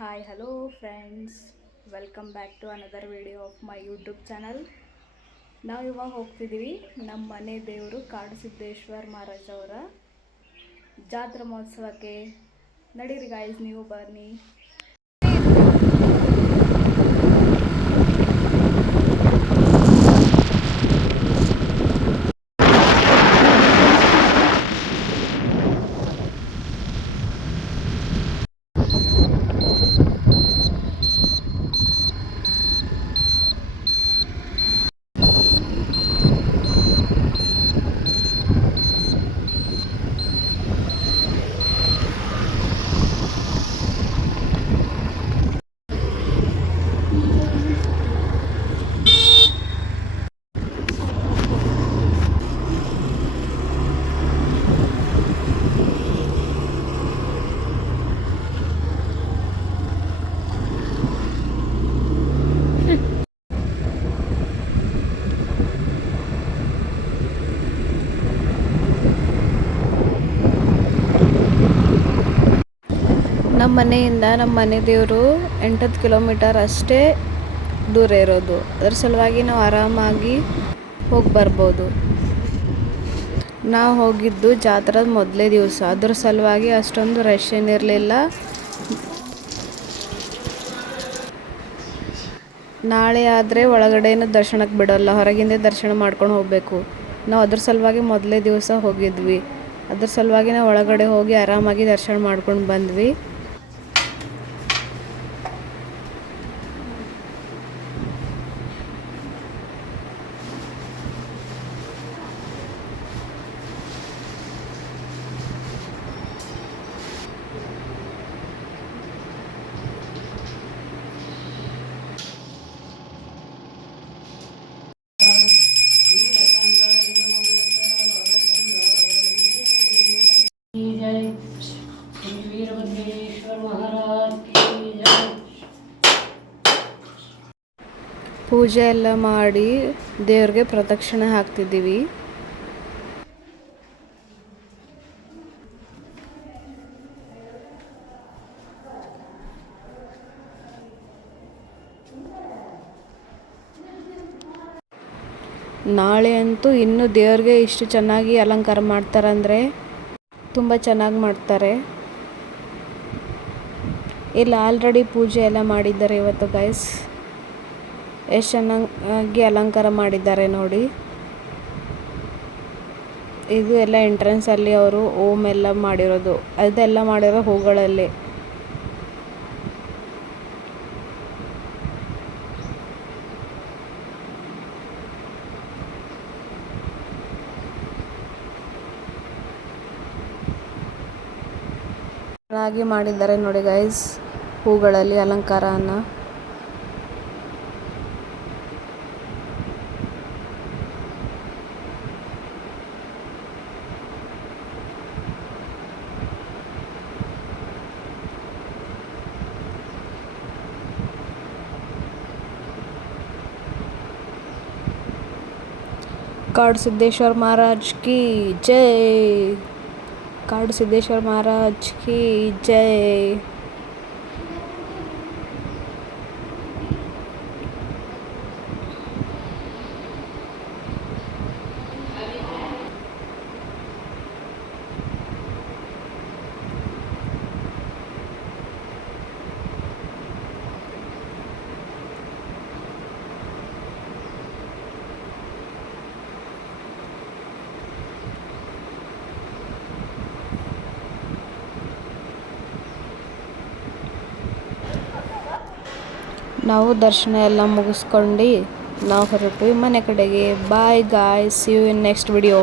Hi hello friends, welcome back to another video of my YouTube channel. ನಾವು ಇವಾಗ ಹೋಗ್ತಿದ್ದೀವಿ ನಮ್ಮ ಮನೆ ದೇವರು ಕಾಡುಸಿದ್ದೇಶ್ವರ ಮಹಾರಾಜ್ ಅವರ ಜಾತ್ರಾ ಮಹೋತ್ಸವಕ್ಕೆ. ನಡೀರಿ ಗಾಯ್ಸ್, ನೀವು ಬನ್ನಿ. ನಮ್ಮ ಮನೆಯಿಂದ ನಮ್ಮ ಮನೆ ದೇವರು 8 ಕಿಲೋಮೀಟರ್ ಅಷ್ಟೇ ದೂರ ಇರೋದು. ಅದರ ಸಲುವಾಗಿ ನಾವು ಆರಾಮಾಗಿ ಹೋಗಿ ಬರ್ಬೋದು. ನಾವು ಹೋಗಿದ್ದು ಜಾತ್ರದ ಮೊದಲೇ ದಿವಸ, ಅದ್ರ ಸಲುವಾಗಿ ಅಷ್ಟೊಂದು ರಶ್ ಏನಿರಲಿಲ್ಲ. ನಾಳೆ ಆದರೆ ಒಳಗಡೆನೂ ದರ್ಶನಕ್ಕೆ ಬಿಡೋಲ್ಲ, ಹೊರಗಿಂದ ದರ್ಶನ ಮಾಡ್ಕೊಂಡು ಹೋಗಬೇಕು. ನಾವು ಅದ್ರ ಸಲುವಾಗಿ ಮೊದಲೇ ದಿವಸ ಹೋಗಿದ್ವಿ. ಅದ್ರ ಸಲುವಾಗಿ ನಾವು ಒಳಗಡೆ ಹೋಗಿ ಆರಾಮಾಗಿ ದರ್ಶನ ಮಾಡ್ಕೊಂಡು ಬಂದ್ವಿ. ಪೂಜೆ ಎಲ್ಲ ಮಾಡಿ ದೇವ್ರಿಗೆ ಪ್ರದಕ್ಷಿಣೆ ಹಾಕ್ತಿದ್ದೀವಿ. ನಾಳೆ ಅಂತೂ ಇನ್ನೂ ದೇವ್ರಿಗೆ ಇಷ್ಟು ಚೆನ್ನಾಗಿ ಅಲಂಕಾರ ಮಾಡ್ತಾರಂದರೆ ತುಂಬ ಚೆನ್ನಾಗಿ ಮಾಡ್ತಾರೆ. ಇಲ್ಲಿ ಆಲ್ರೆಡಿ ಪೂಜೆ ಎಲ್ಲ ಮಾಡಿದ್ದಾರೆ ಇವತ್ತು ಗೈಸ್. ಎಷ್ಟು ಚೆನ್ನಾಗಿ ಅಲಂಕಾರ ಮಾಡಿದ್ದಾರೆ ನೋಡಿ. ಇದು ಎಲ್ಲ ಎಂಟ್ರೆನ್ಸಲ್ಲಿ ಅವರು ಓಮ್ ಎಲ್ಲ ಮಾಡಿರೋದು, ಅದೆಲ್ಲ ಮಾಡಿರೋ ಹೂಗಳಲ್ಲಿ. ಚೆನ್ನಾಗಿ ಮಾಡಿದ್ದಾರೆ ನೋಡಿ ಗೈಸ್, ಹೂಗಳಲ್ಲಿ ಅಲಂಕಾರನ. काडुसिद्धेश्वर महाराज की जय, काडुसिद्धेश्वर महाराज की जय. ನಾವು ದರ್ಶನ ಎಲ್ಲ ಮುಗಿಸ್ಕೊಂಡು ನಾವು ಹೊರಟ್ವಿ ಮನೆ ಕಡೆಗೆ. Bye guys, see you in next video.